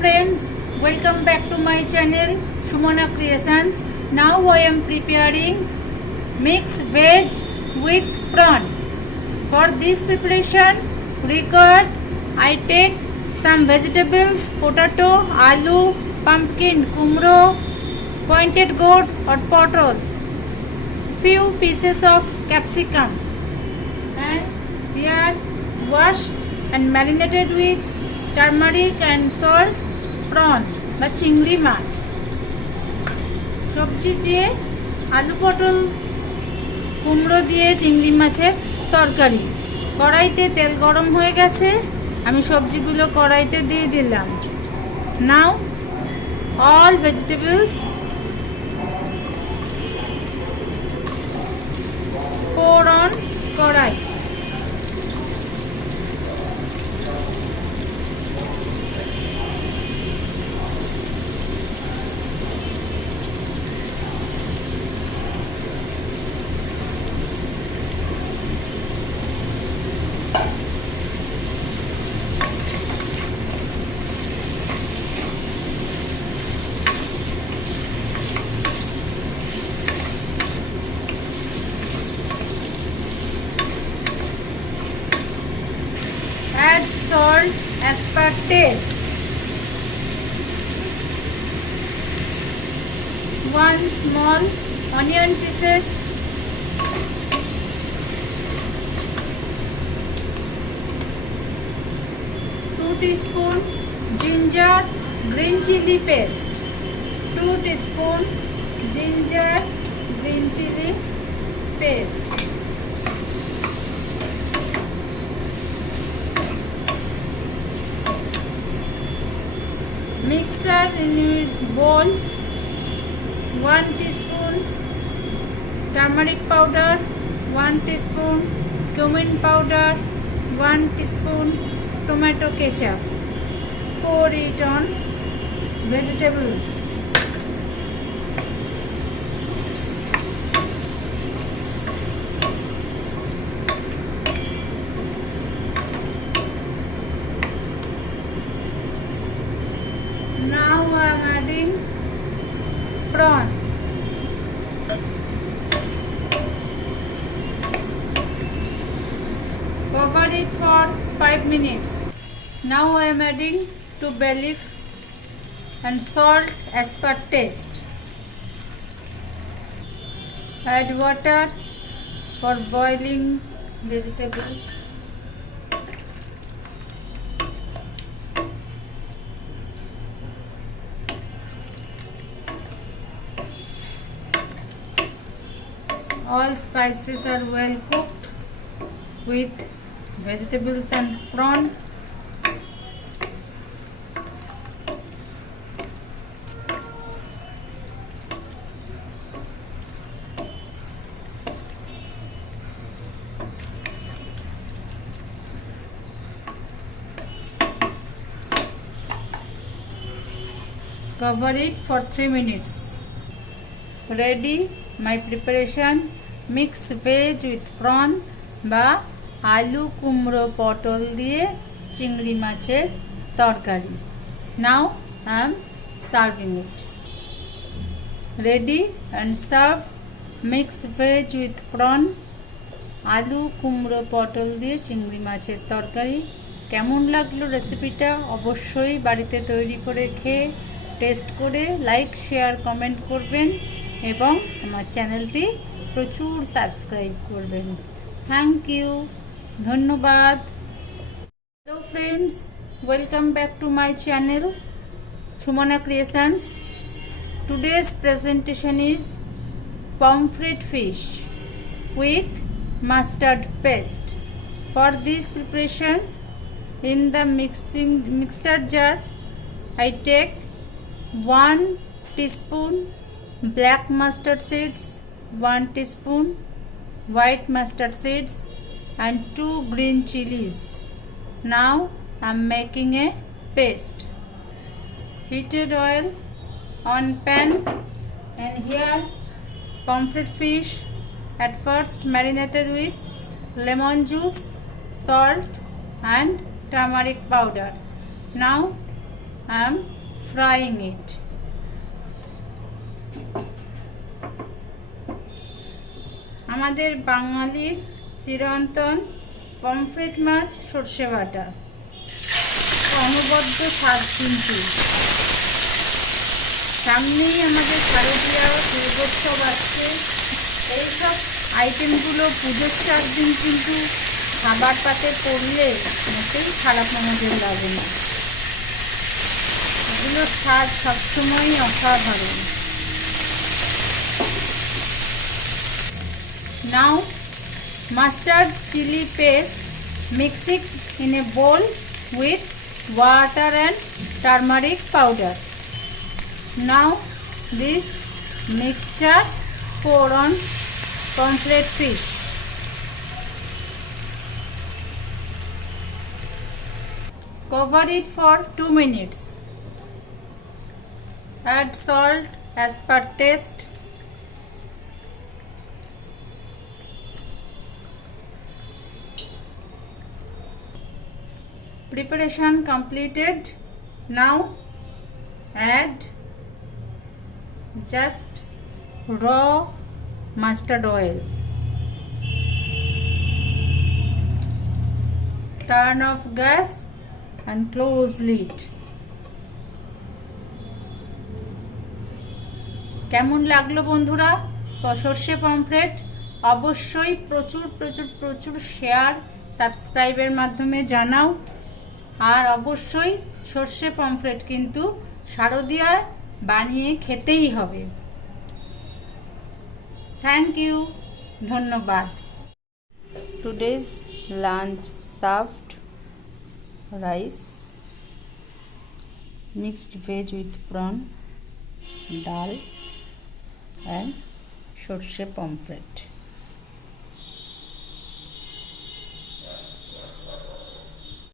friends, welcome back to my channel Sumana Creations. Now I am preparing mixed veg with prawn. For this preparation required I take some vegetables, potato, aloo, pumpkin, kumro, pointed gourd or potol, few pieces of capsicum, and here washed and marinated with turmeric and salt prawn বা chingri মাছ সবজি দিয়ে আলু পটল কুমড়ো দিয়ে চিংড়ি মাছের তরকারি। কড়াইতে তেল গরম হয়ে গেছে, আমি সবজিগুলো কড়াইতে দিয়ে দিলাম। নাও all vegetables pour on কড়াই। Add salt as per taste. 1 small onion pieces, 2 teaspoon ginger green chili paste, 2 teaspoon ginger green chili paste. Mixer in a bowl, 1 teaspoon turmeric powder, 1 teaspoon cumin powder, 1 teaspoon tomato ketchup. Pour it on vegetables. Now I am adding prawn. Cover it for 5 minutes. Now I am adding 2 bay leaf and salt as per taste. Add water for boiling vegetables. All spices are well cooked with vegetables and prawn. Cover it for 3 minutes. Ready my preparation mix veg with prawn বা আলু কুমড়ো পটল দিয়ে চিংড়ি মাছের তরকারি। Now I am serving it. Ready and serve mix veg with prawn আলু কুমড়ো পটল দিয়ে চিংড়ি মাছের তরকারি। কেমন লাগলো রেসিপিটা অবশ্যই বাড়িতে তৈরি করে খেয়ে টেস্ট করে লাইক শেয়ার কমেন্ট করবেন এবং আমার চ্যানেলটি প্রচুর সাবস্ক্রাইব করবেন। থ্যাংক ইউ, ধন্যবাদ। Hello friends, welcome back to my channel Sumana Creations. Today's presentation is pomfret fish with mustard paste. For this preparation, in the mixer jar I take 1 teaspoon black mustard seeds, 1 teaspoon white mustard seeds and 2 green chilies. Now I am making a paste. Heated oil on pan, and here pomfret fish at first marinated with lemon juice, salt and turmeric powder. Now I am frying it. আমাদের বাঙালির চিরন্তন পমফ্রেট মাছ সর্ষে বাটা, অনবদ্য স্বাদ কিন্তু। সামনেই আমাদের শারদীয়া দুর্গোৎসব আসছে। এইসব আইটেমগুলো পুজোর 4 দিন কিন্তু খাবার পাতে পড়লে মোটেই খারাপ আমাদের লাগে না। এগুলোর স্বাদ সবসময়ই অসাধারণ। Now mustard chili paste, mix it in a bowl with water and turmeric powder. Now this mixture pour on pomfret fish. Cover it for 2 minutes. Add salt as per taste. Preparation completed. Now add just raw mustard oil. Turn off gas and close lid. কেমন লাগলো বন্ধুরা সর্ষে পমফ্রেট? অবশ্যই প্রচুর প্রচুর প্রচুর শেয়ার, সাবস্ক্রাইবের মাধ্যমে জানাও। আর অবশ্যই সর্ষে পমফ্রেট কিন্তু শারদীয়ায় বানিয়ে খেতেই হবে। থ্যাংক ইউ, ধন্যবাদ। Today's lunch served rice, mixed veg with prawn, ডাল and Sarse Pomfret.